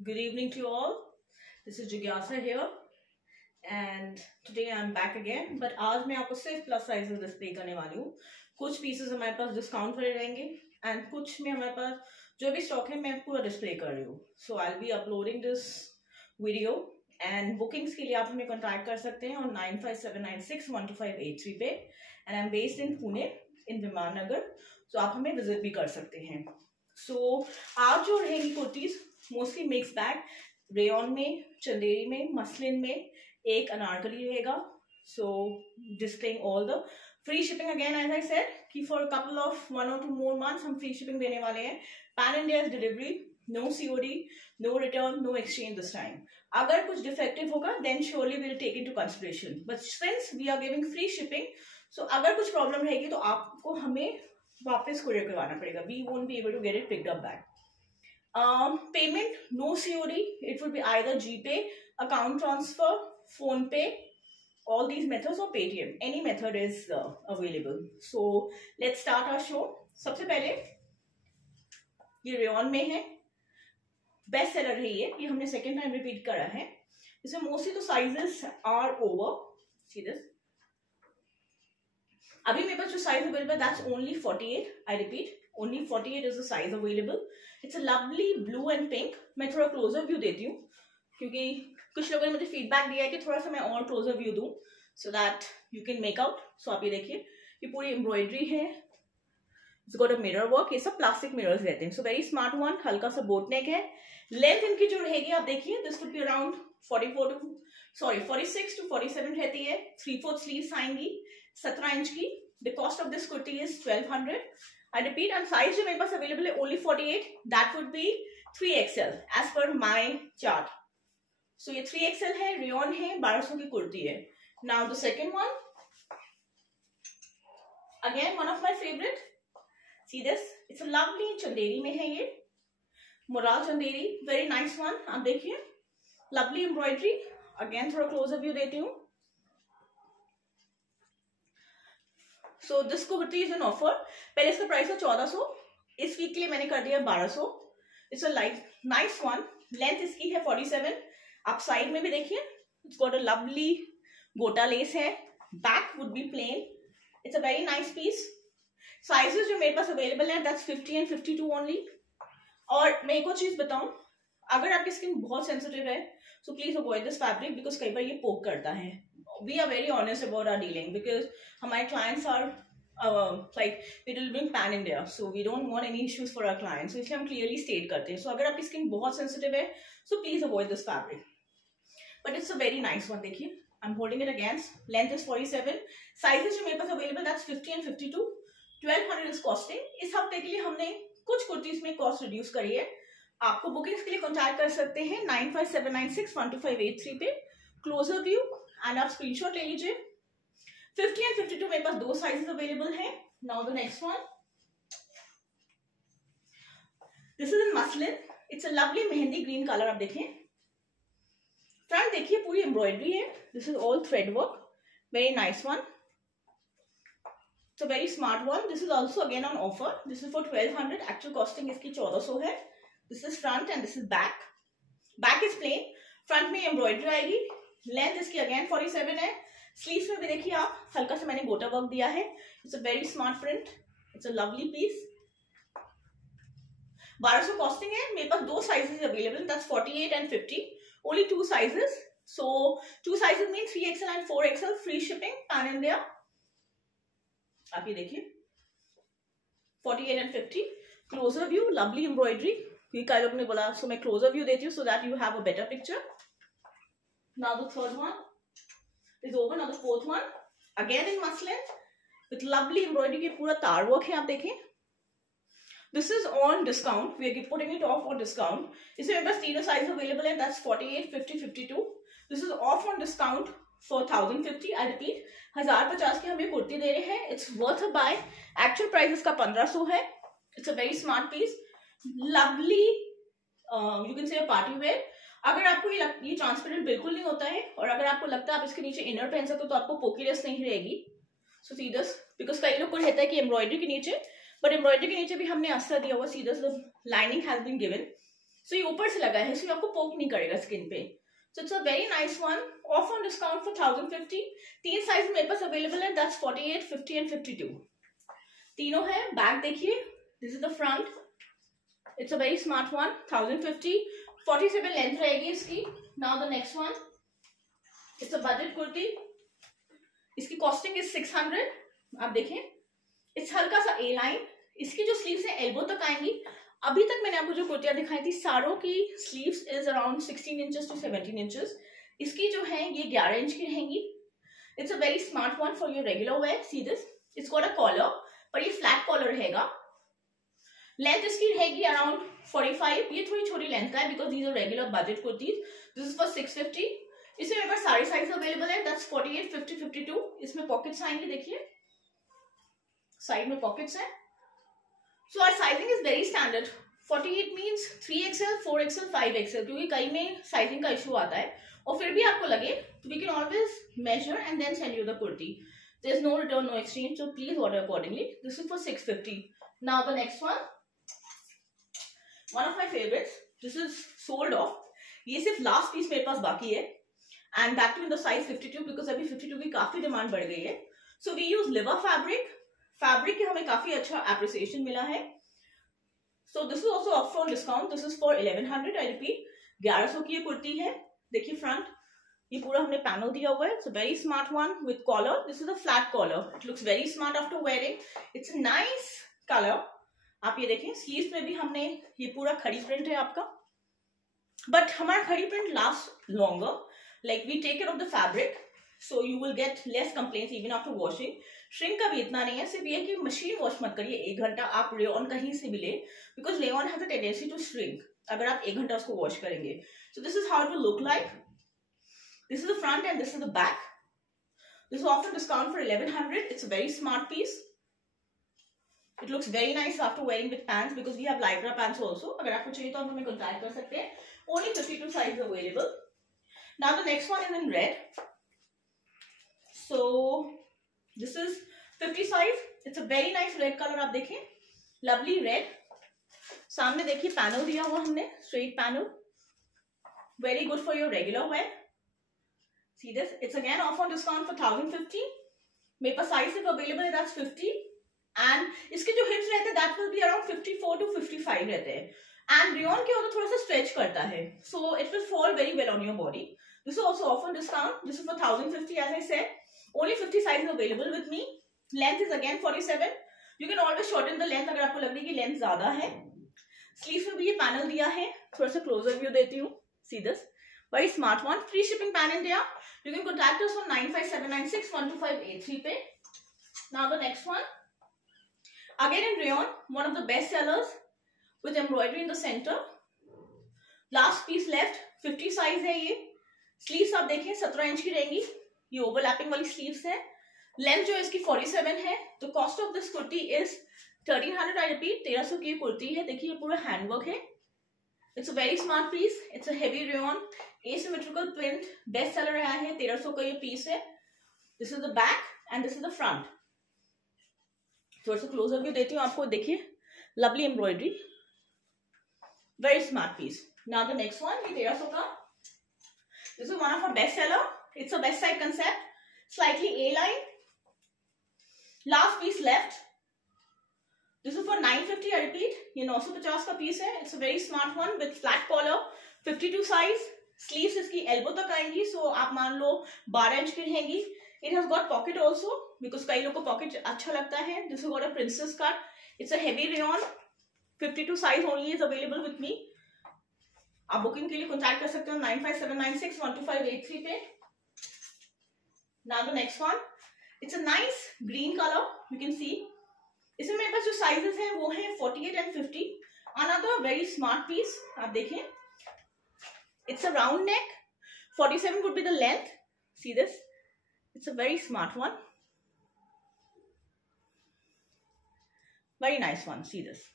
Good evening to you all. This is Jigyasa here and today I am back again. But आज मैं आपको सिर्फ plus size display करने वाली हूँ. कुछ पीसेस हमारे पास डिस्काउंट पर रहेंगे एंड कुछ में हमारे पास जो भी स्टॉक है मैं पूरा डिस्प्ले कर रही हूँ. So I will be uploading this video and bookings के लिए आप हमें कॉन्टैक्ट कर सकते हैं और 9579612583 पे. And I am based in Pune in Viman Nagar. सो आप हमें विजिट भी कर सकते हैं. सो आज जो रहेंगी kurtis mostly mix bag, rayon में, चंदेरी में, मसलिन में, एक अनारकली रहेगा. So displaying all the free shipping again as I said कि for couple of 1 or 2 more months हम फ्री शिपिंग देने वाले हैं. Pan India delivery, no COD, no return, no exchange this time. अगर कुछ डिफेक्टिव होगा then surely will take into consideration, but since we are giving free shipping सो अगर कुछ problem रहेगी तो आपको हमें वापस कुरियर करवाना पड़ेगा. We won't be able to get it picked up back. Payment, no COD. It would be either GPay, account transfer, phone pay, all these methods, or Paytm. Any method is available. So let's start our show. सबसे पहले ये rayon में है, best seller है ये हमने second time repeat करा है. इसमें मोस्टली तो sizes are over. See this. अभी मेरे पास जो साइज अवेलेबल है that's only 48. I repeat, only 48 is the size available. It's a lovely blue and pink. मैं थोड़ा क्लोजर व्यू देती हूँ क्योंकि कुछ लोगों ने मुझे फीडबैक दिया है कि थोड़ा सा मैं और क्लोजर व्यू दूँ so that you can make out. So आप ये देखिए, ये पूरी एम्ब्रॉयडरी है. It's got a mirror work. ये सब प्लास्टिक मिरर्स रहते हैं. So very smart one. हल्का सा बोट नेक है. लेंथ इनकी जो रहेगी आप देखिए, this would be around 46 to 47 रहती है. 3/4 स्लीव्स आएंगी 17 इंच की. The cost of this kurti is 1200. I repeat, and size जो मेरे पास available है only 48. That would be 3XL as per my chart. So ये 3XL है, रेयन है, 1200 की कुर्ती है. Now the second one, again one of my favorite. See this? It's a lovely Chanderi में है ये, morale Chanderi, very nice one. आप देखिए, lovely embroidery. Again थोड़ा closer view देती हूँ. So this kurti is an offer. पहले इसका प्राइस था 1400. इस वीक के लिए मैंने कर दिया 1200. It's a like nice one. Length इसकी है 47. आप साइड में भी देखिए, it's got a lovely gota lace है. Back would be plain. It's a very nice piece. Sizes जो मेरे पास अवेलेबल है दैट्स 50 and 52 ओनली. और मैं एक और चीज बताऊं, अगर आपकी स्किन बहुत सेंसिटिव है so please avoid this fabric because कई बार ये पोक करता है. We are very honest about our dealing because my clients are like we're delivering pan India, so we don't want any issues for our clients. So इसलिए हम clearly state करते हैं. So अगर आपकी स्किन बहुत sensitive है so please avoid this fabric. But it's a very nice one. देखिए, I'm holding it against. Length is 47. Sizes जो मेरे पास available that's 50 and 52. 1200 is costing. इस हफ्ते के लिए हमने कुछ कुर्तीज में कॉस्ट रिड्यूस करी है. आपको बुकिंग्स के लिए कॉन्टैक्ट कर सकते हैं 9579612583 पे. क्लोजर व्यू एंड आप स्क्रीनशॉट ले लीजिए. 50 and 52 मेरे पास दो साइजेस अवेलेबल हैं. Now the next one, this is in muslin. It's a lovely mehndi green colour. आप देखिए, फ्रंट देखिए पूरी एम्ब्रॉयडरी है. This is all thread work. Very nice one. It's a very smart one. This is also again on offer. This is for 1200. Actual costing इसकी 1400 है. This is front and this is back. Back is plain, front में embroidery आएगी. Length इसकी again 47 है. Sleeves में भी देखिए आप, हल्का सा मैंने गोटा वर्क दिया है. It's a very smart print. It's a lovely piece. 1200 costing है. मेरे पास दो sizes available, that's 48 and 50. Only 2 sizes. So 2 sizes mean 3XL and 4XL. Free shipping pan India. आप ये देखिए 48 and 50. Closer view, lovely embroidery. कई लोगों ने बोला सो मैं क्लोजर व्यू देती हूँ सो that you have a better picture. Now the third one is over. Now the fourth one again in muslin with lovely embroidery के पूरा तार वर्क है. आप देखें, this is on discount. We are putting it off on discount. इसमें मेरे पास तीनों size available है. That's 48, 50, 52. This is off on discount for 1050. I repeat, 1050 की हमें कुर्ती दे रहे हैं. It's worth a buy. Actual price इसका 1500 है. It's a very smart piece. Lovely, you can say a party wear. अगर आपको ये ट्रांसपेरेंट बिल्कुल नहीं होता है और अगर आपको लगता है आप इसके नीचे इनर पहन सकते हो तो आपको पोकीनेस नहीं रहेगी. सो सी दिस, बिकॉज कई लोग को रहता है कि एम्ब्रॉयडरी के नीचे, बट एम्ब्रॉयडरी के नीचे भी हमने अस्तर दिया हुआ. See this, the lining has been given. So ये ऊपर से लगा है, सो आपको पोक नहीं करेगा स्किन पे. So it's a very nice one. Off on discount for 1050. 3 size मेरे पास अवेलेबल है. That's 48, 50 and 52. तीनों है. बैक देखिए. This is the front. It's a very smart one. 1050. 47 length रहेगी इसकी. Now the next one. It's a budget kurti. इसकी costing is 600. आप देखें. It's हल्का सा A लाइन. इसकी जो स्लीव्स है एल्बो तक आएंगी. अभी तक मैंने आपको जो कुर्तियां दिखाई थी सारों की sleeves is around 16 inches to 17 inches. इसकी जो है ये 11 इंच की रहेंगी. It's a very smart one for your regular wear. See this. It's got a collar, पर ये फ्लैट कॉलर रहेगा. लेंथ इसकी रहेगी अराउंड 45. ये थोड़ी छोटी लेंथ का है because these are regular budget kurtis. This is for 650. इसमें मेरे पास सारे साइज अवेलेबल है. दैट्स 48, 50, 52. इसमें पॉकेट्स आएंगे. देखिए साइड में पॉकेट्स है. So our sizing is very standard. 48 means 3XL, 4XL, 5XL, क्योंकि कई में साइजिंग का इशू आता है और फिर भी आपको लगे तो we can always measure and then send you the kurti. There is no return, no exchange, so please order accordingly. This is for 650. Now the next one of my favorites. This is sold off. ये सिर्फ last piece मेरे पास बाकी है and that too in the size 52 because अभी 52 की काफी demand बढ़ गई है. So we use liver fabric. Fabric के हमें काफी अच्छा एप्रिसिएशन मिला है. सो this is also off on discount. This is for 1100. I repeat 1100 की ये कुर्ती है. देखिए फ्रंट ये पूरा हमने पैनल दिया हुआ है. It's a very smart one with collar. This is a flat collar. It looks very smart after wearing. It's a nice colour. आप ये देखें स्लीव्स में भी हमने ये पूरा खड़ी प्रिंट है आपका. बट हमारा खड़ी print last longer. Like we take care of the fabric so you will get less complaints even after washing. Shrink का भी इतना नहीं है. सिर्फ ये कि मशीन वॉश मत करिए 1 घंटा. आप रेयॉन कहीं से भी ले because rayon has a tendency to shrink अगर आप 1 घंटा उसको वॉश करेंगे. So this is how it will look like. This is the front and this is the back. This is offer discount for 1100. It's a very smart piece. It looks very nice after wearing with pants because we have Lycra pants also. अगर आपको चाहिए तो आप हमें contact कर सकते हैं. Only 52 size available. Now the next one is in red. So this is 50 size. It's a very nice red colour. आप देखें लवली रेड. सामने देखिए पैनल दिया हुआ हमने straight panel. Very good for your regular wear. See this. It's again off on discount for 1050. मेरे पास size सिर्फ अवेलेबल है दैट्स 50 एंड इसके जो हिप्स रहते हैं that will be around 54 to 55 रहते हैं. एंड रेयॉन के होता थोड़ा सा स्ट्रेच करता है so it will fall very well on your body. This is also off on discount. This is for 1050 as I said. Only 50 sizes available with me. Length is again 47. You can always shorten the length अगर आपको लग रही है कि length ज्यादा है. Sleeve में भी ये पैनल दिया है. थोड़ा सा क्लोजर व्यू देती हूँ. See this. Very smart one. Free shipping pan India. You can contact us on 95796 12583 पे. Now the next one. Again in rayon. One of the best sellers with embroidery in the center. Last piece left. 50 size है ये. Sleeves आप देखें 17 inch की रहेंगी. ये overlapping वाली sleeves है. लेंथ जो इसकी 47 है. तो cost of this kurti is 1300. I repeat 1300 की कुर्ती है. देखिए ये पूरा हैंडवर्क है. It's a very smart piece. It's a heavy rayon asymmetrical print. Best seller रहा है. 1300 का ये पीस है. This is the back and this is the front. थोड़ा सा क्लोजर व्यू देती हूँ आपको. देखिए lovely embroidery. Very smart piece. Now the next one. ये 1300 का. This is one of our best seller. It's a west side concept, slightly A-line. Last piece left. This is for 950. I repeat, ये 950 का piece है. It's a very smart one with flat collar, 52 size. Sleeves इसकी elbow तक आएंगी, so आप मान लो 12 inch की रहेंगी. It has got pocket also because कई लोगों को pocket अच्छा लगता है. This has got a princess cut. It's a heavy rayon. 52 size only is available with me. आप बुकिंग के लिए कॉन्टैक्ट कर सकते हो 95796 12583 पे. Now the next one, it's a nice green color. You can see. इसमें मेरे पास जो sizes हैं वो हैं 48 and 50. Another very smart piece. आप देखें. It's a round neck. 47 would be the length. See this? It's a very smart one. Very nice one. See this.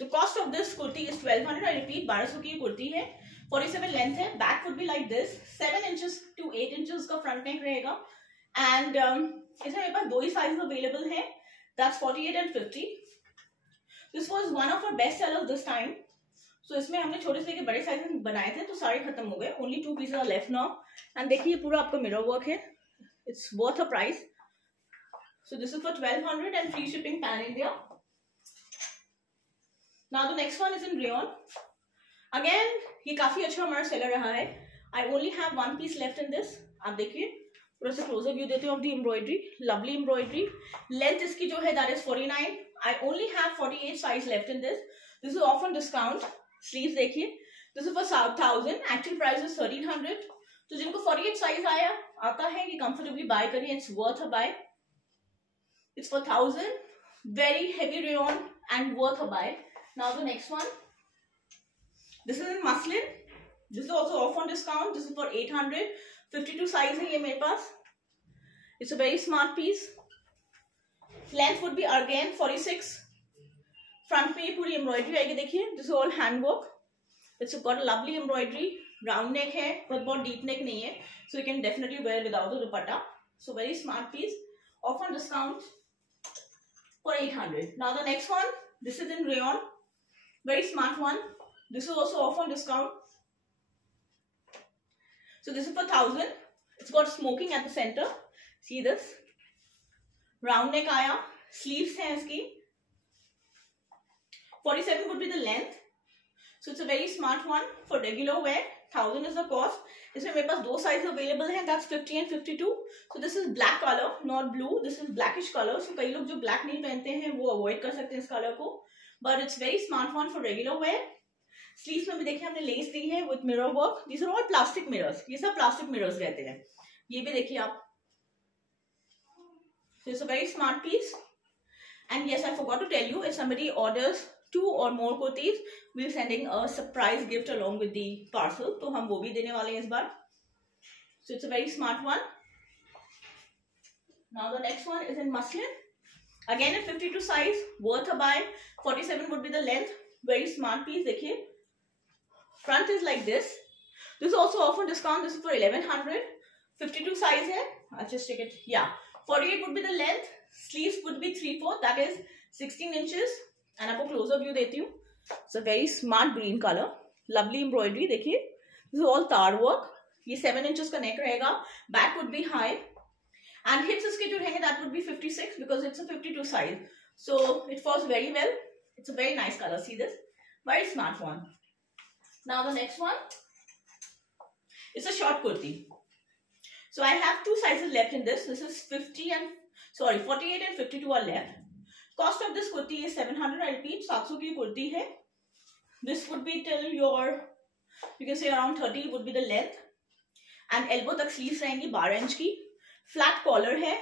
The cost of this kurti is 1200. I repeat 1200 की कुर्ती है. 47 length है. Back would be like this. 7 inches to 8 inches का front neck रहेगा. And इसमें मेरे पास 2 ही size available है. That's 48 and 50. This was one of our best sellers this time. So इसमें हमने छोटे से लेके बड़े साइज में बनाए थे तो सारे खत्म हो गए. Only 2 pieces are left now. And देखिए पूरा आपका मिरर वर्क है. It's worth a price. So this is for 1200 and free shipping pan India. Now the next one is in rayon. Again ये काफी अच्छा हमारा सेलर रहा है. I only have 1 piece left in this. आप देखिए पूरा से क्लोजर व्यू देती हूँ of the embroidery. Lovely embroidery. Length इसकी जो है that is 49. I only have 48 size left in this. This is off on discount. Sleeves देखिए. This is for 1000. Actual price is 1300. तो जिनको 48 साइज आता है ये कंफर्टेबली बाय करिए. It's worth a buy. It's for 1000. Very heavy rayon and worth a buy. Now the next one. This is in muslin. This is also off on discount. This is for 800. 52 size है ये मेरे पास. It's a very smart piece. Length would be again 46. Front में ये पूरी embroidery आएगी. देखिए this is all hand work. It's got lovely embroidery. Round neck है बट बहुत डीप नेक नहीं है. So you can definitely wear without the dupatta. So very smart piece. Off on discount for 800. Now the next one. This is in rayon. Very smart one. This is also off on discount. So this is for 1000. It's got smoking at the center. See this? Round neck आया. Sleeves हैं इसकी. 47 would be the length. So it's a very smart one for regular wear. 1000 is the cost. इसमें मेरे पास 2 size available हैं. That's 50 and 52. So this is black color, not blue. This is blackish color. So कई लोग जो black नहीं पहनते हैं वो avoid कर सकते हैं इस color को. But it's very smart one for regular wear. Sleeves में भी देखिए हमने लेस दी है with mirror work. These are all plastic mirrors. ये सब प्लास्टिक मिरर्स रहते हैं. ये भी देखिए आप. So it's a very smart piece. And yes, I forgot to tell you, if somebody orders 2 or more kurtis, we're sending a surprise gift along with the parcel. तो हम वो भी देने वाले हैं इस बार. So it's a very smart one. Now the next one is in muslin. Again in 52 size, worth a buy. 47 would be the length. Very smart piece. देखिए. Front is like this. This is also off on discount. This is for 1100. 52 size है. I'll just take it. Yeah. 48 would be the length. Sleeves would be 3/4. That is 16 inches. And आपको closer view देती हूँ. It's a very smart green color. Lovely embroidery. देखिए. This is all tar work. ये 7 inches का neck रहेगा. Back would be high. And hips इसके जो रहेंगे that would be 56 because it's a 52 size. So it falls very well. It's a very nice color. See this? Very smart one. Now the next one. It's a short kurti. So I have 2 sizes left in this. This is 48 and 52 are left. Cost of this kurti is 700. I repeat, 700 की kurti है. This would be till your, you can say around 30 would be the length. And elbow तक sleeves रहेंगी 12 inch की. Flat collar है.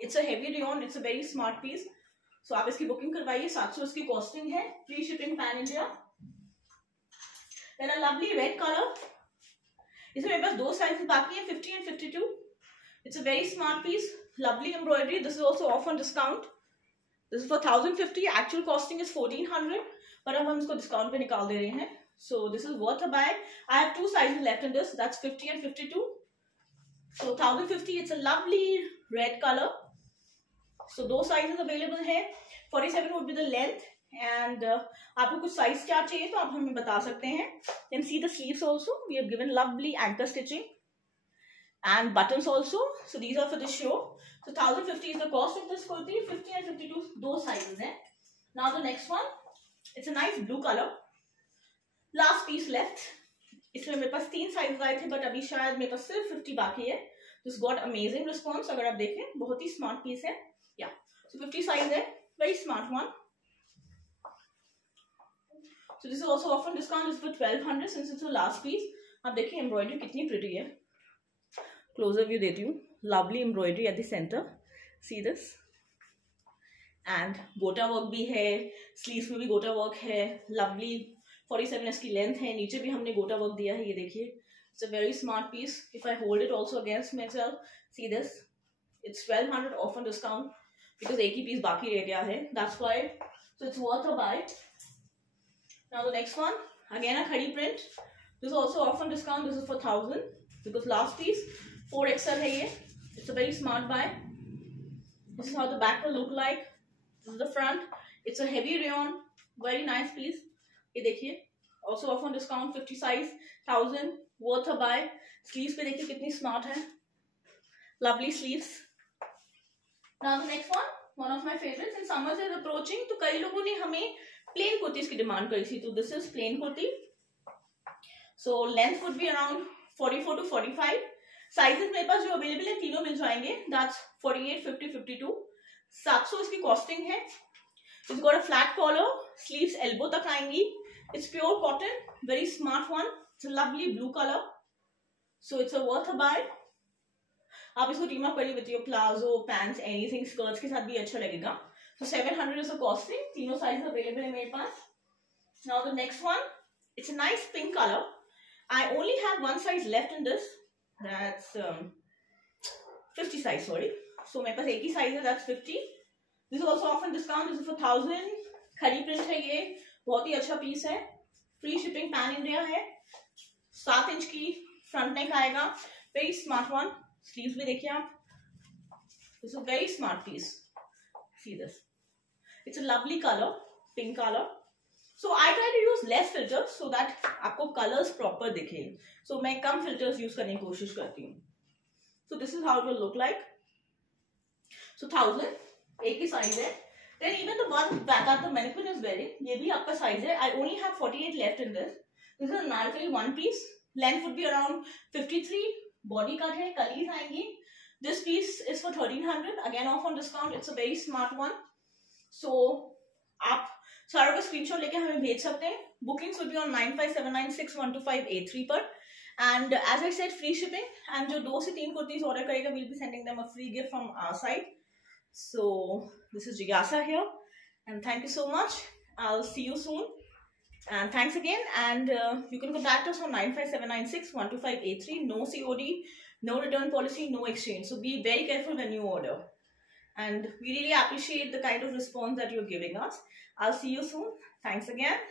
It's a heavy rayon. It's a very smart piece. So आप इसकी booking करवाइए. 700 इसकी costing है. Free shipping pan India. Then a lovely red color. इसमें मेरे पास 2 साइजेस बाकी हैं, 50 and 52. It's a very smart piece. Lovely embroidery. This is also off on discount. This is for 1050. Actual costing is 1400. पर अब हम इसको डिस्काउंट पे निकाल दे रहे हैं. So this is worth a buy. I have 2 sizes left in this. That's 50 and 52. So 1050. It's a lovely red color. So 2 sizes available है. 47 would be the length. And आपको कुछ साइज चार्ट चाहिए तो आप हमें बता सकते हैं. Then see the sleeves also. We have given lovely anchor stitching and buttons also. So these are for the show. So 1050 is the cost of this kurti. 50 and 52 दो sizes हैं. Now the next one. It's a nice blue color. Last piece left. इसमें मेरे पास 3 sizes आए थे but अभी शायद मेरे पास सिर्फ 50 बाकी है. This got amazing response. अगर आप देखें बहुत ही smart piece है. Yeah. So 50 size है. Very smart one. So this is also off on discount. This is for 1200 since it's the last piece. आप देखिए embroidery कितनी pretty है. Closer view देती हूँ. Lovely embroidery at the center. See this? And गोटा work भी है. Sleeves में भी गोटा work है. Lovely 47 इसकी length है. नीचे भी हमने गोटा work दिया है. ये देखिए. It's a very smart piece. If I hold it also against myself, see this? It's 1200 off on discount because एक ही piece बाकी रह गया है. That's why. So it's worth a buy. Now the next one, again a khadi print. This is also off on discount. This is for 1000 because last piece 4XL है ये. It's a very smart buy. This is how the back will look like. This is the front. It's a heavy rayon. Very nice piece, ये देखिए, also off on discount 50 size, 1000, worth a buy. Sleeves पे देखिए कितनी smart है, lovely sleeves. Now the next one of my favourites, in summers is approaching, तो कई लोगों ने हमें प्लेन कुर्तीज की डिमांड करी थी, तो this is plain kurti. So length would be around 44 to 45। Sizes मेरे पास जो अवेलेबल है तीनों मिल जाएंगे, दैट्स 48, 50, 52। 700 इसकी कॉस्टिंग है। It's got a flat collar, sleeves elbow तक आएंगी। It's pure cotton, very smart one, it's lovely blue colour, so it's a worth a buy. आप इसको टीम अप करिए with your palazzo, pants, anything, skirts के साथ भी अच्छा लगेगा। So 700 is the costing. तीनों साइज अवेलेबल है मेरे पास। Now the next one, it's a nice pink color. I only have one size left in this. That's 50 size, sorry. So मेरे पास एक ही size है, that's 50. This is also often discount. This is for 1000. खड़ी print है ये, बहुत ही अच्छा piece है। Free shipping pan India है। 7 इंच की फ्रंट नेक आएगा, वेरी स्मार्ट वन। स्लीव्स भी देखिए आप, this is a very smart piece. See this. It's a lovely color, pink color. So I try to use less filters so that आपको colors proper दिखे. So मैं कम filters use करने की कोशिश करती हूँ. So this is how it will look like. So 1000, एक ही size है. Then even the one that the mannequin is wearing, ये भी आपका size है. I only have 48 left in this. This is a narrowly one piece. Length would be around 53. Body cut है, कलीज आएंगी. This piece is for 1300. Again off on discount. It's a very smart one. So आप सारों का screenshot लेके हमें भेज सकते हैं। बुकिंग्स विल बी ऑन 9579612583 पर। And as I said, free shipping, and जो 2 से 3 कुर्तीज ऑर्डर करेगा will be sending them a free gift from our side. So this is जिज्ञासा here, and thank you so much. I will see you soon, and thanks again, and you can contact us on 9579612583. No COD, no return policy, no exchange, so be very careful when you order, and we really appreciate the kind of response that you're giving us. I'll see you soon. Thanks again.